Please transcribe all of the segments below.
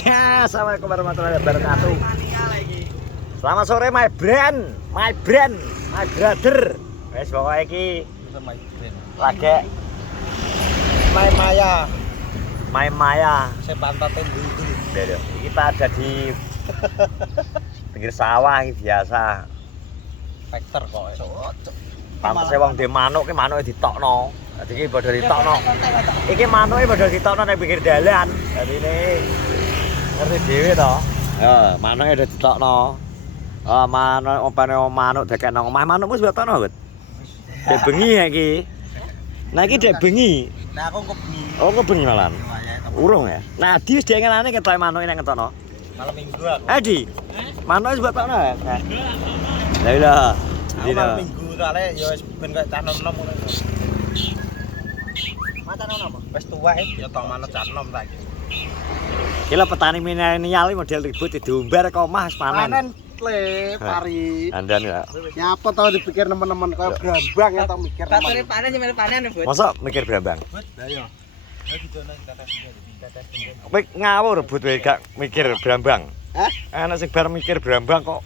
Ya, assalamualaikum warahmatullahi wabarakatuh. Selamat sore my brother. Wes pokoke iki lagi My Maya. Saya pantatin dulu. Kita ada di pinggir sawah iki biasa. Vector kok. Pantese wong dhe manuk ki manuke ditokno. Dadi iki padha ditokno. Iki manuke padha ditokno nang pinggir dalan. Dadi ini ngerti dhewe to. Ya, manuke udah ditokno. Manuk opane manuk dekekno omah manukmu wis ditokno, Gut. Dek bengi iki. Nah iki dek bengi. Nah aku kebengi. Oh, kebengi malam. Urung ya. Nah, Adi wis diengelane ketok manuke nek ngetokno. Malam minggu aku. Adi. Manuke wis ditokno ya. Lah iya. Malam minggu soalnya ya wis ben kaya cah nom-nom ngono. Macan nom. Wis tuwek ya tok manut cah nom ta iki. Gila petani milenial model ribut diumbar kok omah wis panen. Panen le pari. Andan ya. Nyapa tau dipikir teman-teman kaya brambang atau mikir teman. Patune panen sampe panen, Bud. Masa mikir brambang? Lah iya. Ya didono tetes sendiri. Kowe ngawur rebut wae gak mikir brambang. Hah? Ana sing bar mikir brambang kok.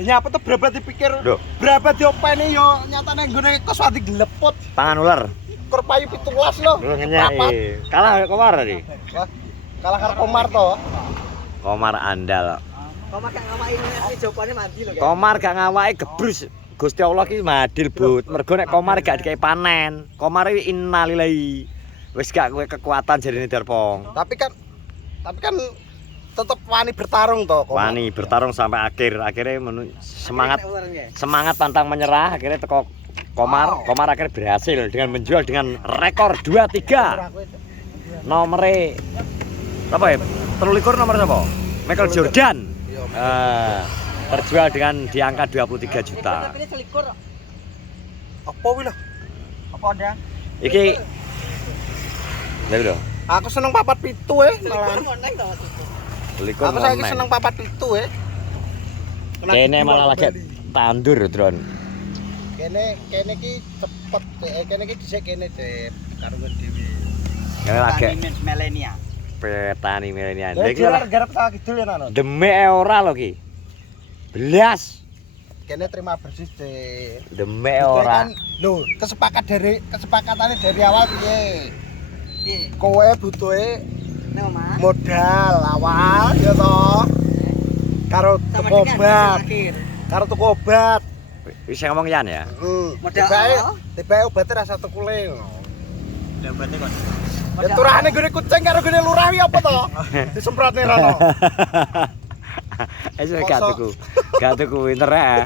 Lah nyapa tuh berapa dipikir? Lho. Berapa diopeni yo nyatane nggone koswati gelepot. Pangan ular. Kur payu 17 lho. Lho ngenyai. Kalah komar tadi. Wah, kalah karo Komar to. Komar andal. Kok gak ngawaki ngene jopane mandi lho. Komar gak ngawake gebrus. Gusti Allah ki madil, Bud. Mergo nek komar gak dikai panen. Komar iki innalillahi. Wis gak kowe kekuatan jarine Darpong. Tapi kan tetep wani bertarung to kok. Wani bertarung sampai akhir. Akhirnya semangat pantang menyerah. Akhirnya teko Komar. Komar akhirnya berhasil dengan menjual dengan rekor 2-3. Nomere apa ya? 23 nomor siapa? Michael Jordan. Terjual dengan di angka 23 juta. Tapi ini selikur. Apa kuwi lho? Apa ndang? Iki lha lho. Aku seneng papat pitu malah. Likur Aku saiki seneng papat pitu Kene malah lagi tandur, Dron. Kene ki cepet. Kene ki dhisik kene Dep karungan dhewe. Kene lagi Milenial. petani milenial. Lah Iki iki garap sawah kidul ya Nano. demek ora lho ki. Belas. Kene terima bersih Dep. Demek ora. Lho, kesepakatane dari awal piye? Piye? Kowe butuhe Nang omah. modal awal ya toh. Karo tuku obat. Karo tuku obat. Wis ngomong yan ya. Modal awal? Tiba obate rasa tuku le. Lah obate kon. Ya turahane gone kucing karo gone lurah iki apa to? Disemprotne rono. Wis gak tuku winter ya.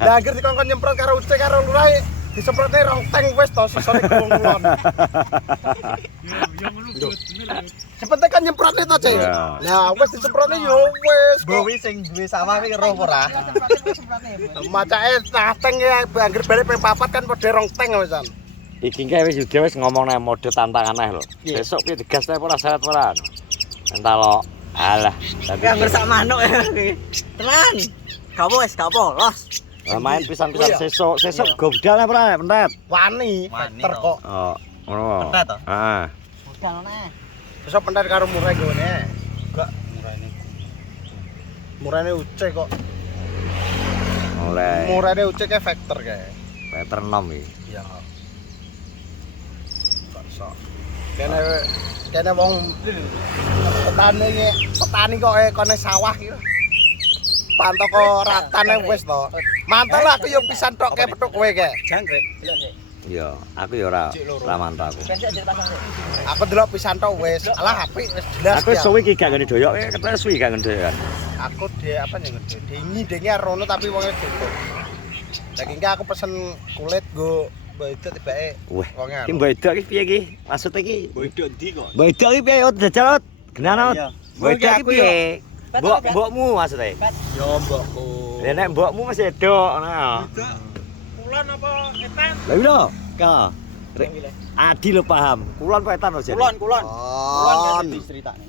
Lah anggere dikongkon nyemprot karo kucing karo lurah disemprotne ronteng wis to sisane gulung-gulung. Sepenting kan nyemprotne to, Cek. Lah wis disemprotne yo wis. Bowi sing duwe sawah iki roh ora. Macake teng ya anggere bare ping 4 kan padha ronteng wisan. Iki kae wis udah wis ngomong nek mode tantangan ae lho. Besok piye digas ta ora syarat ora. Entar lo. Alah, tapi Anggur sak manuk iki. Tenan. Gapo wis gapo, los. main pisan-pisan sesuk go budal ora pentet. Wani, ter kok. Oh, ngono. Pentet to? Heeh. Budal neh. Besok pentet karo murah gone. Enggak murahne. Murahne ucek kok. Oleh. Murahne ucek ke factor kae. Meter 6 iki. Iya. Kok sok. Kene wong petani kok kene sawah iki. Pantok kok ratane wis to. Mantel aku yo pisan tok ke petuk kowe ke. Jangkrik. Iya, aku ya ora mantap aku. Ben sik pasang. Aku delok pisan tok wis. Alah apik wis jelas. Aku suwi iki gak ngene doyok, ketemu suwi gak ngene doyok. Aku dia apa ya ngene. Dengi rono tapi wonge tutup. Lagi aku pesen kulit go Mbak tibake Wah, wonge. iki mbok edok iki piye iki? Maksud iki? Mbak ndi kok? Mbok edok iki piye jajal? Genana. Mbok edok iki piye? Mbokmu maksudnya? Yo mbokku. Ya nek mbokmu masih edok ngono. Kulon apa etan? Lah lho, ka. Adi lo paham. Kulon apa etan lho jadi? Kulon. Kulon kan diceritane.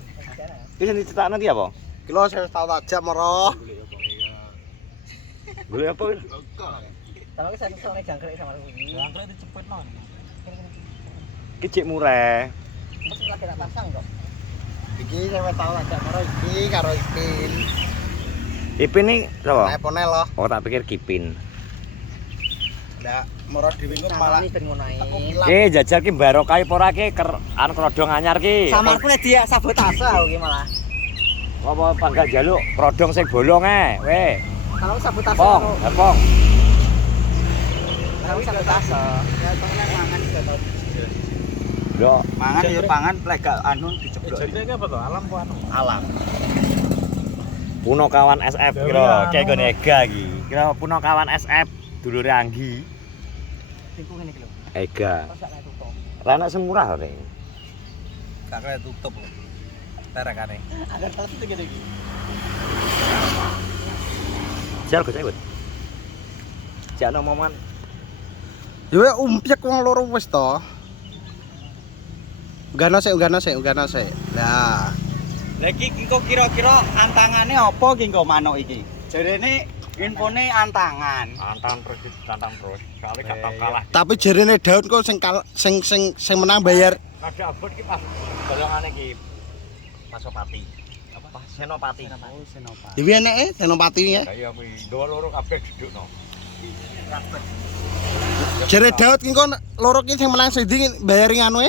Wis diceritakno nanti apa? Kilo saya tahu aja mero. Golek apa? Kalau saya soalnya jangkrik sama ini. Jangkrik dicepet non. Ki cek murah. Terus lagi tak pasang kok. Iki sampe tau ajak karo Ipin. Ipin nih sapa? Telepone loh. Oh tak pikir Kipin. Ndak, moro dhewe kok malah Ini ben ngono ae. aku kilap. Ki jajal ki barokah apa ora ki krodong anyar ki. Samarku nek dia sabotase aku ki malah. Apa pangga jaluk krodong sing bolong weh. Kalau sabotase. Pong, pong. Kalau sabotase. Ya pengen mangan juga tau. Yo, Mangan ya pangan lek gak anu diceblok. Jenenge apa to? Alam apa anu? Alam. Punokawan SF kira kayak gone Ega iki. Kira Punokawan SF dulure Anggi. Tiku ngene iki lho. Ega. Masak kayak tutup. Rana semurah nih. Kakek tutup lho. Terekane. Agar terus itu gede iki. Jal go cewek. Jano momen. Ya weh umpiak wong loro wis to. Ugana sik. Lah. Lah iki engko kira-kira antangane apa ki engko manuk iki? Jarene infone antangan. Antang terus ditantang terus. Kali kata kalah. Tapi jarene Daud kok sing menang bayar. Ada abot ki pas golongane ki Pasopati. Apa? Senopati. Oh, Senopati. Dewi eneke Senopati ya. Kaya kuwi dua loro kabeh dudukno. Jare Daud ki kok loro ki sing menang sing bayari anu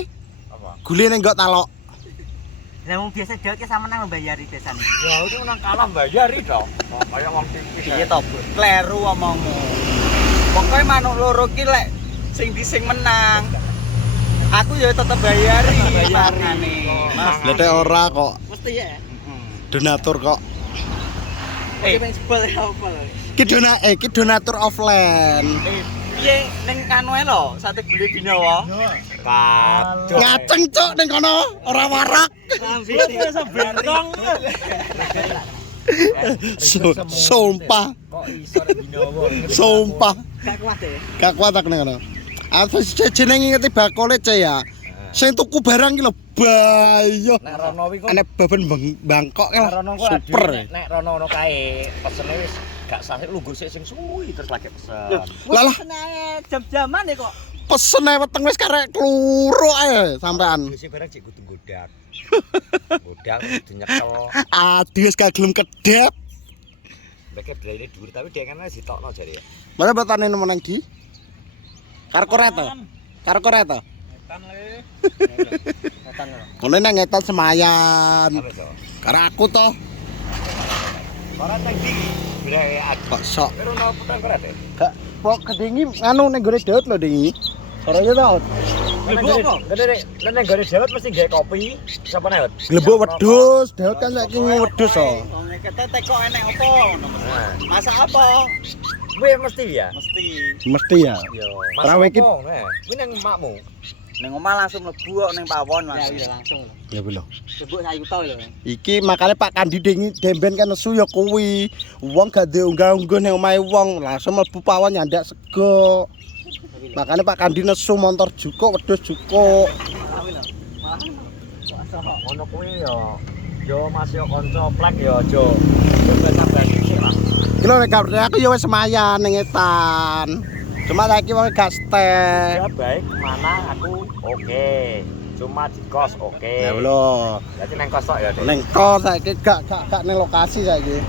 Apa? Guline enggak talok. Lah wong biasa Daud ki sama nang mbayari desane. Ya itu menang kalah bayari to. Kaya wong tipis. Piye to, Bu? Kleru omongmu. Pokoke manuk loro ki lek sing menang. Aku ya tetep bayari mangane. Mas. Lete ora kok Mesti ya. donatur kok. Pengen jebol ya apa lho. Ki donatur offline. Piye ning anu ae lho, sate gule binawa. Kacau. Ngaceng cuk ning kono, ora warak. Biasa bentong. Sumpah, Kok iso nek binowo. sumpah. Gak kuat ya. Gak kuat aku ning kono. Aku jenenge ngerti bakole ce ya. Sing tuku barang ki lho bayo. Nek Rono wi kok Ane beban Bangkok ki lho. Rono kok Super. nek Rono ono kae pesene wis gak sah lungguh sik sing suwi terus lagi pesen. Lah Seneng jam-jaman ya kok. pesen ae weteng wis karek kluru ae sampean. Wis barang cek kudu godak. Godak kudu nyekel. Aduh wis gak gelem kedep. Mereka belainnya dhuwur tapi dia kan wis ditokno jare ya. Mana batane menang ki? Karo koret to? Karo koret to? Datang lho. Ngono nang ngetan semayan. Apa to? Karo aku to. Ora tang ndi? Birae Kok sok. Pero ono putang koret e. Gak kok kedingi anu ning gone Daud lho dingi. Sorone to. Nek gare Daud mesti gawe kopi. Sapa nek? Glebok wedhus, Daud kan saiki wedhus to. Wong kete kok enek apa ngono. Masak apa? Kuwi mesti ya. Mesti Mesti ya. Yo, Ora iki- Kuwi nang makmu. ning omah langsung mlebu kok ning pawon Mas. Ya langsung. Ya lho. Sebut sayu to lho. Iki makane Pak Kandi dingi demben kan nesu ya kuwi. Wong gak duwe unggah-ungguh ning omahe wong, langsung mlebu pawon nyandak sego. Makane Pak Kandi nesu montor jukuk, wedhus jukuk. Ono kuwi yo masih kanca plek yo aja basa-basi sik lah. Iki lho nek kabar aku ya wis semayan ning etan. Cuma saiki wong gak stay. Ya baik mana aku oke. Cuma di kos oke. Ya lho. Berarti nang kos tok ya, Dek. Ning kos saiki gak ning lokasi saiki.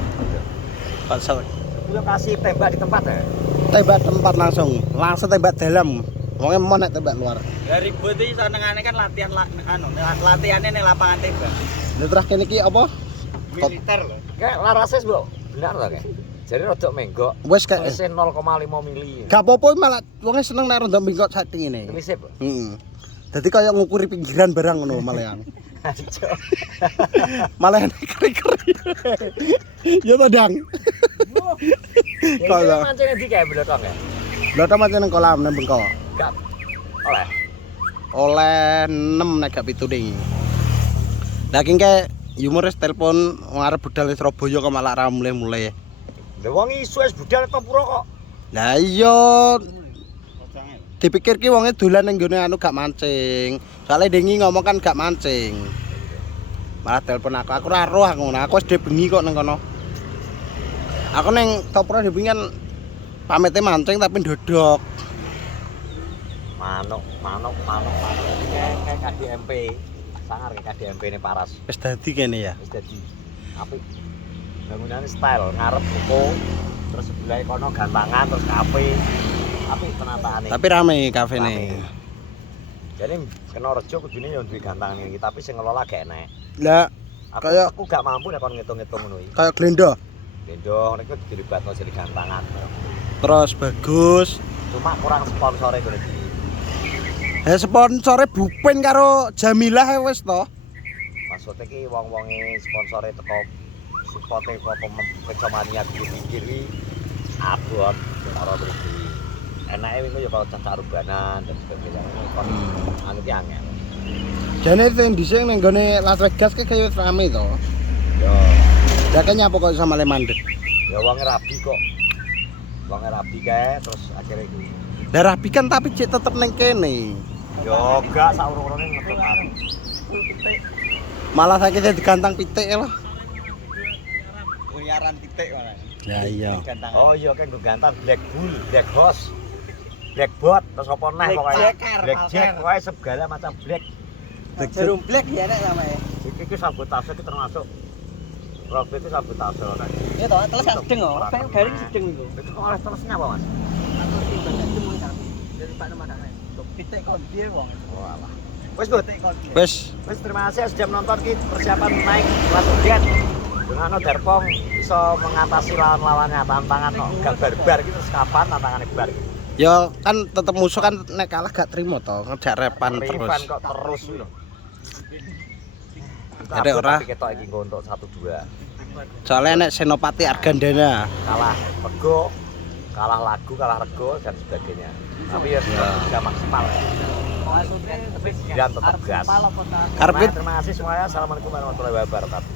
Kok sok. Lokasi tembak di tempat ya. Tembak tempat langsung tembak dalam. Wonge mau nek tembak luar. Ya ribut iki senengane kan latihan latihannya ning lapangan tembak. Lha terus kene iki apa? Militer lho. Kayak larases, Bro. Benar ta, Kak? Jadi rodok menggok. Wis gak Persen 0,5 mili. gak apa-apa malah wonge seneng nek rondok mingkot sak ngene. Telisip. Heeh. Dadi kaya ngukuri pinggiran barang ngono malahan. Hancur. Malahan keri-keri. Ya to, Dang. Kalau mancing ndi kae blotong ya? Lha ta macam nang kolam nang bengkok. Gak oleh. Oleh 6 nek gak 7 ning. Lah ki kae humoris telepon ngarep budal Surabaya kok malah ra mulai-mulai. Lah wong isu wis budal to pura kok. Lah iya dipikir ki wonge dolan ning gone anu gak mancing. Soale dengi ngomong kan gak mancing. Malah telepon aku ora roh aku ngono. Aku wis dhe bengi kok nang kono. Aku ning Topro dhe bengi kan pamete mancing tapi ndodok. Manuk. Kayak KDMP. sangar ke KDMP ini paras. Wis dadi kene ya. Wis dadi apik. Bangunannya style, ngarep buku, terus sebelah kono gantangan, terus kafe. Apik penataane. Tapi rame kafene. Rame. Jadi kena rejo kudune yo duwe gantangan iki, tapi sing ngelola gak enek. Lah Aku gak mampu nek kon ngitung-ngitung ngono iki. kayak Glendo. Bendo niku dilibatno jadi gantangan. Terus bagus. Cuma kurang sponsore ngono iki. Sponsore Bupin karo Jamilah wis to. Maksudnya ki wong-wonge sponsore teko supporte apa kecamania pinggir iki abot karo mriki. Enake wingi ya kalau cacar ubanan dan sebagainya. Kon anu ki angel. Jane sing dhisik ning gone Las Vegas ki kaya rame to. Yo, Lah kan nyapa kok sama le mandek. ya wonge rabi kok. Wonge rabi kae terus akhirnya iki. Lah rapi kan tapi cek tetep ning kene. Yo gak saurung-urunge ngetut aku. Malah saiki sing digantang pitik lah. Unyaran titik mana. Ya iya. Oh iya kan gue gantang Black Bull, Black Horse, Black Bot, terus apa neh Black pokoknya Jack, Black Jack, Falcon. pokoknya segala macam Black. Jarum black ya nek namanya. Iki sabotase iki termasuk Robert itu sabotase nek. Ya toh, terus sedeng kok. Kayak garing sedeng iku. Itu oleh terusnya apa Mas? Atau sing banyak cuma satu. Dari Pak Nomadane. Pitik kon piye wong. Walah. Wis Bud, Pitik kon piye. Wis wis terima kasih sudah menonton ki persiapan naik kelas ujian. Dengan Derpong bisa mengatasi lawan-lawannya tantangan no. Gak barbar gitu terus kapan tantangannya bar. ya kan tetep musuh kan nek kalah gak trimo to, ngejak repan terus. Rifan kok terus lho. Ada ora? Tapi ketok iki nggo untuk 1-2. Soalnya nek Senopati Argandana Kalah rego, kalah lagu, kalah rego dan sebagainya. Tapi ya sudah maksimal. Dan tetap gas. Karpet Terima kasih semuanya. Assalamualaikum warahmatullahi wabarakatuh.